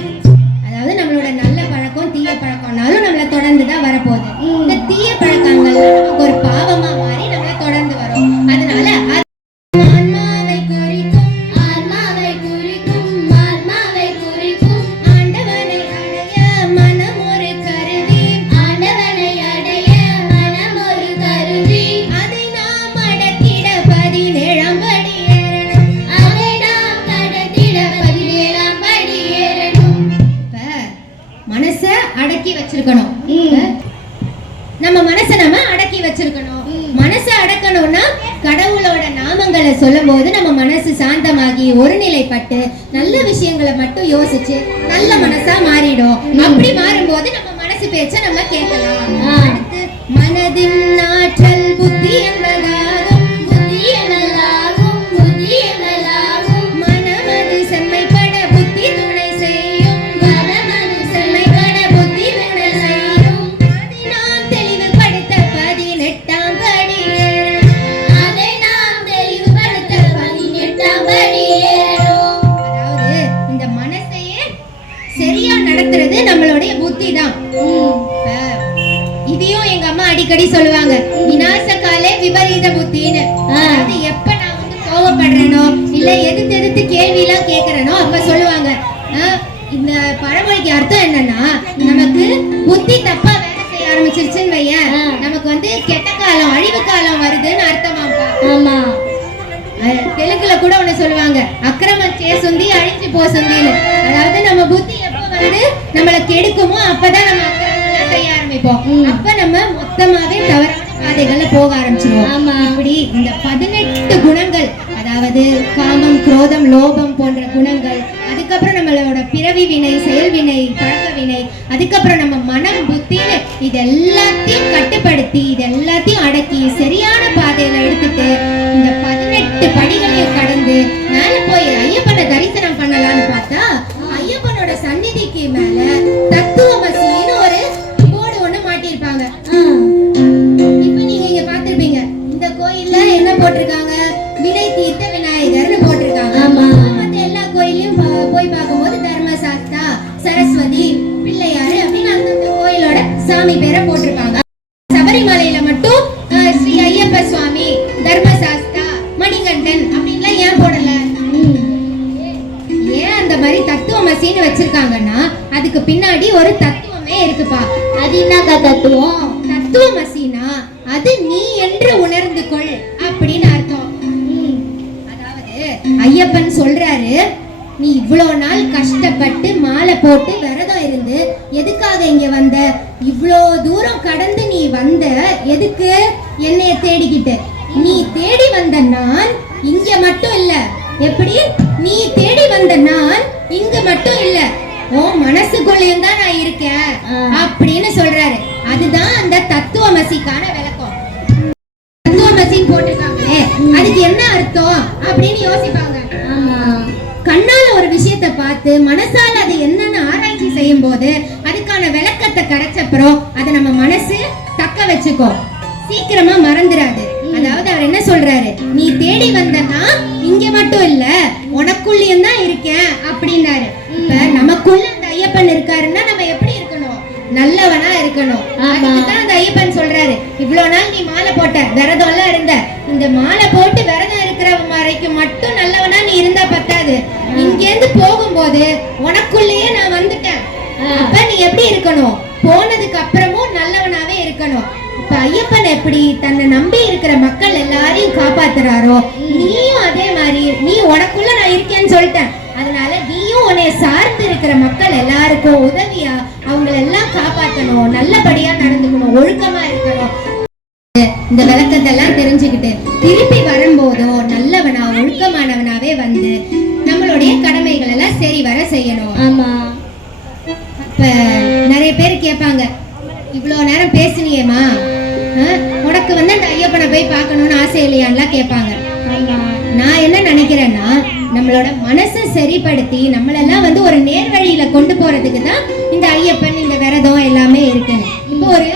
அதாவது நம்மளோட நல்ல பழக்கம் தீய பழக்கம்னாலும் நம்மள தொடர்ந்து தான் வரப்போகுது. இந்த தீய பழக்கங்கள் நமக்கு ஒரு பாவமா மாறி நம்மள தொடர்ந்து வரும். அதனால அது ஆன்மாவை குறிக்கும் ஆன்மாவை குறிக்கும் ஆன்மாவை குறிக்கும் ஆண்டவனை அடைய மனம் ஒரு கருவி ஆண்டவனை அடைய மனம் ஒரு கருவி அதை நாம் அடக்கிட 17ஆம் படி ஏறணும். அதை நாம் கடத்திட 17ஆம் படி ஏறணும் இப்ப மனச அடக்கி வச்சிருக்கணும். இப்ப சொல்லும்போது நம்ம மனசு சாந்தமாகி ஒருநிலைப்பட்டு நல்ல விஷயங்களை மட்டும் யோசிச்சு நல்ல மனசா மாறிடும். அப்படி மாறும்போது நம்ம மனசு பேச்ச நம்ம கேட்கலாம். அடுத்து மனதின் ஆற்றல் புத்தி என்பதாகும், புத்தி எனலாகும், புத்தி எனலாகும். மனமது செம்மைப்பட புத்தி துணை செய்யும், மனமது செம்மைப்பட புத்தி துணை செய்யும். அதை நாம் தெளிவுபடுத்த 18ஆம் படி ஏறும், அதை நாம் தெளிவுபடுத்த 18ஆம் படி ஏறும். அதாவது இந்த மனசையே சரியா நடத்துறது நம்மளுடைய புத்தி தான். இதையும் எங்க அம்மா அடிக்கடி சொல்லுவாங்க, விநாச காலே விபரீத புத்தின்னு. அதாவது எப்ப நான் வந்து கோவப்படுறேனோ இல்ல எதிர்த்து கேள்வி எல்லாம் கேக்குறேனோ அப்ப சொல்லுவாங்க, இந்த பழமொழிக்கு அர்த்தம் என்னன்னா, நமக்கு புத்தி தப்பா வேலை செய்ய ஆரம்பிச்சிருச்சுன்னு வைய, நமக்கு வந்து கெட்ட காலம் அழிவு காலம் வருதுன்னு அர்த்தமாப்பா. ஆமா, தெலுங்குல கூட ஒண்ணு சொல்லுவாங்க, அக்கிரமம் சுந்தி அழிஞ்சு போ சுந்தின்னு. அதாவது நம்ம புத்தி எப்ப வந்து நம்மளை கெடுக்குமோ அப்பதான் நம்ம அக்கிரமம் செய்ய ஆரம்பிப்போம். அப்ப நம்ம மொத்தமாவே தவறான பாதைகள்ல போக ஆரம்பிச்சிருவோம். இப்படி இந்த 18 குணங்கள், அதாவது காமம், குரோதம், லோபம் போன்ற குணங்கள், அதுக்கப்புறம் நம்மளோட பிறவி வினை, செயல் வினை, பழக்க வினை, அதுக்கப்புறம் நம்ம மனம், புத்தின்னு இது எல்லாத்தையும் கட்டுப்படுத்தி இது எல்லாத்தையும் அடக்கி சரியான பாதையில எடுத்துட்டு இந்த 18 படிகளையும் கடந்து மேல போய் ஐயப்பனை தரிசனம் பண்ணலாம்னு பார்த்தா, ஐயப்பனோட சந்நிதிக்கு மேல தத்துவமசின்னு ஒரு போர்டு ஒண்ணு மாட்டிருப்பாங்க. இப்ப நீங்க இங்க பாத்திருப்பீங்க, இந்த கோயில்ல என்ன போட்டிருக்காங்க, வினை தீர்த்த விநாயகர்னு போட்டிருக்காங்க. மத்த எல்லா கோயிலையும் போய் பார்க்கும்போது தர்மசாஸ்தா, சரஸ்வதி, பிள்ளையாரு அப்படின்னு அந்த கோயிலோட சாமி பேரை போட்டிருப்பாங்க. சபரிமலையில மட்டும் ஸ்ரீ ஐயப்ப சுவாமி, தர்மசாஸ்தா, மணிகண்டன் அப்படின்லாம் ஏன் போடல? ஏன் அந்த மாதிரி தத்துவமசின்னு வச்சிருக்காங்கன்னா அதுக்கு பின்னாடி ஒரு தத்துவமே இருக்குப்பா. அது என்னக்கா தத்துவம்? தத்துவமசினா அது நீ என்று உணர்ந்து கொள் அப்படின்னு அர்த்தம். அதாவது ஐயப்பன் சொல்றாரு, நீ இவ்வளோ நாள் கஷ்டப்பட்டு மாலை போட்டு விரதம் இருந்து எதுக்காக இங்க வந்த? இவ்வளோ தூரம் கடந்து நீ வந்த எதுக்கு? என்னைய தேடிக்கிட்டு. நீ தேடி வந்த நான் இங்க மட்டும் இல்ல. எப்படி? நீ தேடி வந்த நான் இங்க மட்டும் இல்ல, உன் மனசுக்குள்ளேயும் தான் நான் இருக்கேன் அப்படின்னு சொல்றாரு. அதுதான் அந்த தத்துவமசிக்கான விளக்கம். தத்துவமசின்னு போட்டிருக்காங்களே, அதுக்கு என்ன அர்த்தம் அப்படின்னு யோசிப்பாங்க. கண்ணால ஒரு விஷயத்தை பார்த்து மனசால அது என்னன்னு ஆராய்ச்சி செய்யும் போது அதுக்கான விளக்கத்தை கிடைச்சப்புறம் அதை நம்ம மனசு தக்க வச்சுக்கோ, சீக்கிரமா மறந்துடாது. அதாவது அவர் என்ன சொல்றாரு, நீ தேடி வந்தனா இங்க மட்டும் இல்ல உனக்குள்ளேயும் தான் இருக்கேன் அப்படின்னாரு. இப்ப நமக்குள்ள அந்த ஐயப்பன் இருக்காருன்னா நம்ம எப்படி இருக்கணும்? நல்லவனா இருக்கணும். அதுதான் அந்த ஐயப்பன் சொல்றாரு, இவ்வளவு நாள் நீ மாலை போட்ட, விரதம் எல்லாம் இருந்த, இந்த மாலை போட்டு விரதம் இருக்கிற வரைக்கும் மட்டும் நல்லவனா நீ இருந்தா பத்தாது, இங்க இருந்து போகும்போது உனக்குள்ளேயே நான் வந்துட்டேன். அப்ப நீ எப்படி இருக்கணும்? போனதுக்கு அப்புறமும் நல்லவனாவே இருக்கணும். இப்ப ஐயப்பன் எப்படி தன்னை நம்பி இருக்கிற மக்கள் எல்லாரையும் காப்பாத்துறாரோ, நீயும் அதே மாதிரி நீ உனக்குள்ள நான் இருக்கேன்னு சொல்லிட்டேன். அதனால நீயும் உன்னை சார்ந்து இருக்கிற மக்கள் எல்லாருக்கும் உதவியா அவங்களை எல்லாம் காப்பாற்றணும், நல்லபடியா நடந்துக்கணும், ஒழுக்கமா இருக்கணும். இந்த விளக்கத்தை எல்லாம் தெரிஞ்சுக்கிட்டு திருப்பி வரும்போதோ நல்லவனா ஒழுக்கமானவனாவே வந்து நம்மளுடைய கடமைகள் எல்லாம் சரி வர செய்யணும். ஆமா, இப்ப நிறைய பேர் கேட்பாங்க, இவ்வளவு நேரம் பேசினியேமா, உனக்கு வந்து அந்த ஐயப்பனை போய் பார்க்கணும்னு ஆசை இல்லையான்லாம் கேட்பாங்க. நான் என்ன நினைக்கிறேன்னா, நம்மளோட மனசை சரிப்படுத்தி நம்மளெல்லாம் வந்து ஒரு நேர்வழியில கொண்டு போறதுக்கு தான் இந்த ஐயப்பன், இந்த விரதம் எல்லாமே இருக்குன்னு. இப்போ ஒரு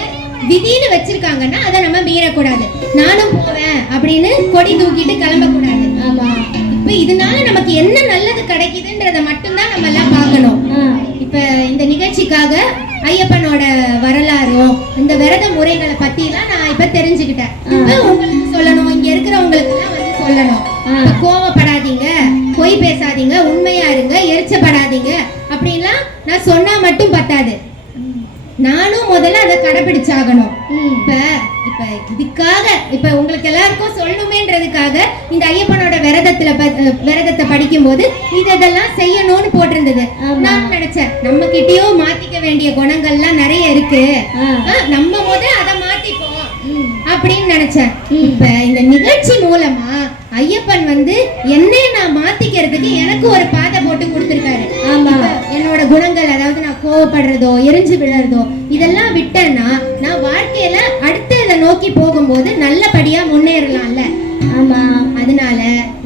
விதின்னு வச்சிருக்காங்கன்னா அதை நம்ம மீறக்கூடாது. நானும் போவேன் அப்படின்னு கொடி தூக்கிட்டு கிளம்ப கூடாது. ஆமா, இப்ப இதனால நமக்கு என்ன நல்லது கிடைக்குதுன்றத மட்டும்தான் நம்ம எல்லாம் பார்க்கணும். இப்ப இந்த நிகழ்ச்சிக்காக ஐயப்பனோட வரலாறும் இந்த விரத முறைகளை பத்தி எல்லாம் நான் இப்ப தெரிஞ்சுக்கிட்டேன். உங்களுக்கு சொல்லணும், இங்க இருக்கிறவங்களுக்கு எல்லாம் வந்து சொல்லணும், கோவப்படாதீங்க, பொய் பேசாதீங்க, உண்மையா இருங்க, எரிச்சப்படாதீங்க அப்படின்லாம் நான் சொன்னா மட்டும் பத்தாது, நானும் முதல்ல அதை கடைபிடிச்சாகணும். இப்ப இதுக்காக இப்ப உங்களுக்கு எல்லாருக்கும் சொல்லணுமேன்றதுக்காக இந்த ஐயப்பனோட விரதத்தை படிக்கும் போது இதெல்லாம் செய்யணும்னு போட்டிருந்தது. நான் நினைச்சேன் நம்ம கிட்டயும் மாத்திக்க வேண்டிய குணங்கள்லாம் நிறைய இருக்கு, நம்ம அதை மாத்திப்போம் அப்படின்னு நினைச்சேன். இப்ப இந்த நிகழ்ச்சி மூலமா ஐயப்பன் வந்து என்னை நான் மாத்திக்கிறதுக்கு எனக்கு ஒரு பாதை போட்டு கொடுத்துருக்காரு. ஆமா. என்னோட குணங்கள், அதாவது நான் கோவப்படுறதோ எரிஞ்சு விழறதோ இதெல்லாம் விட்டேன்னா நான் வாழ்க்கையில அடுத்த இதை நோக்கி போகும்போது நல்லபடியா முன்னேறலாம்ல. ஆமா. அதனால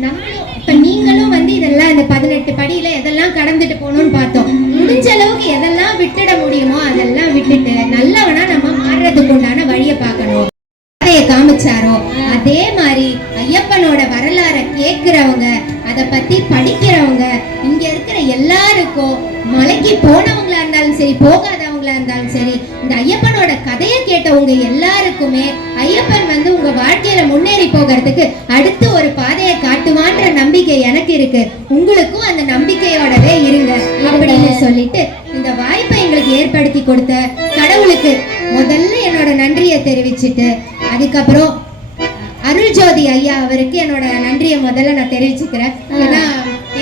நம்மளும் இப்ப நீங்களும் வந்து இதெல்லாம் இந்த 18 படியில எதெல்லாம் கடந்துட்டு போகணும்னு பார்த்தோம். முடிஞ்ச அளவுக்கு எதெல்லாம் விட்டுட முடியுமோ அதெல்லாம் விட்டுட்டு நல்லவனா நம்ம மாறுறதுக்கு உண்டான வழியை பார்க்கணும். காமிச்சாரோ அதே மாதிரி ஐயப்பனோட வரலாறை கேட்கிறவங்க, அதை பத்தி படிக்கிறவங்க, இங்க இருக்கிற எல்லாருக்கும் மலைக்கு போனவங்களா இருந்தாலும் சரி போகாதவங்களா இருந்தாலும் சரி இந்த ஐயப்பனோட கதையை கேட்டவங்க எல்லாருக்குமே ஐயப்பன் வந்து உங்க வாழ்க்கையில முன்னேறி போகிறதுக்கு அடுத்து ஒரு பாதையை காட்டுவான்ற நம்பிக்கை எனக்கு இருக்கு. உங்களுக்கும் அந்த நம்பிக்கையோடவே இருங்க அப்படின்னு சொல்லிட்டு இந்த வாய்ப்பை எங்களுக்கு ஏற்படுத்தி கொடுத்த கடவுளுக்கு முதல்ல என்னோட நன்றியை தெரிவிச்சுட்டு அதுக்கப்புறம் அருள் ஜோதி ஐயா அவருக்கு என்னோட நன்றியை முதல்ல நான் தெரிவிச்சுக்கிறேன். ஏன்னா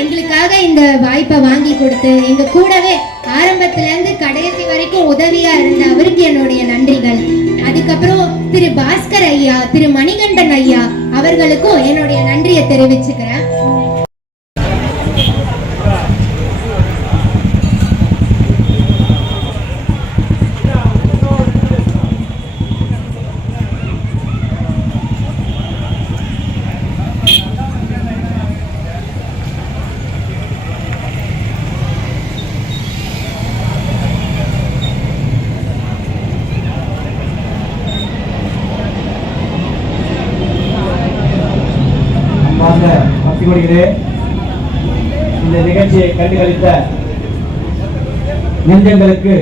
எங்களுக்காக இந்த வாய்ப்பை வாங்கி கொடுத்து எங்க கூடவே ஆரம்பத்துல இருந்து கடைசி வரைக்கும் உதவியா இருந்த அவருக்கு என்னுடைய நன்றிகள். அதுக்கப்புறம் திரு பாஸ்கர் ஐயா, திரு மணிகண்டன் ஐயா அவர்களுக்கும் என்னுடைய நன்றியை தெரிவிச்சுக்கிறேன். இந்த நிகழ்ச்சியை கண்டுகளித்த நெஞ்சங்களுக்கு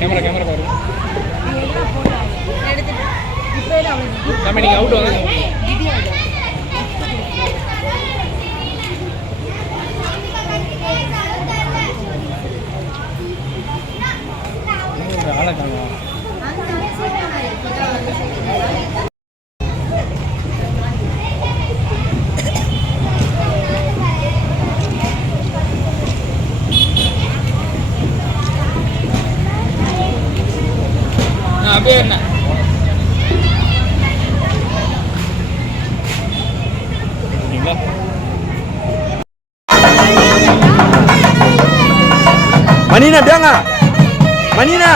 கேமரா பாருங்க. நம்ம நீங்க அவுட் வாங்க. ஆளை காணோம். அப்படியே என்ன Manina, biar nggak? Manina.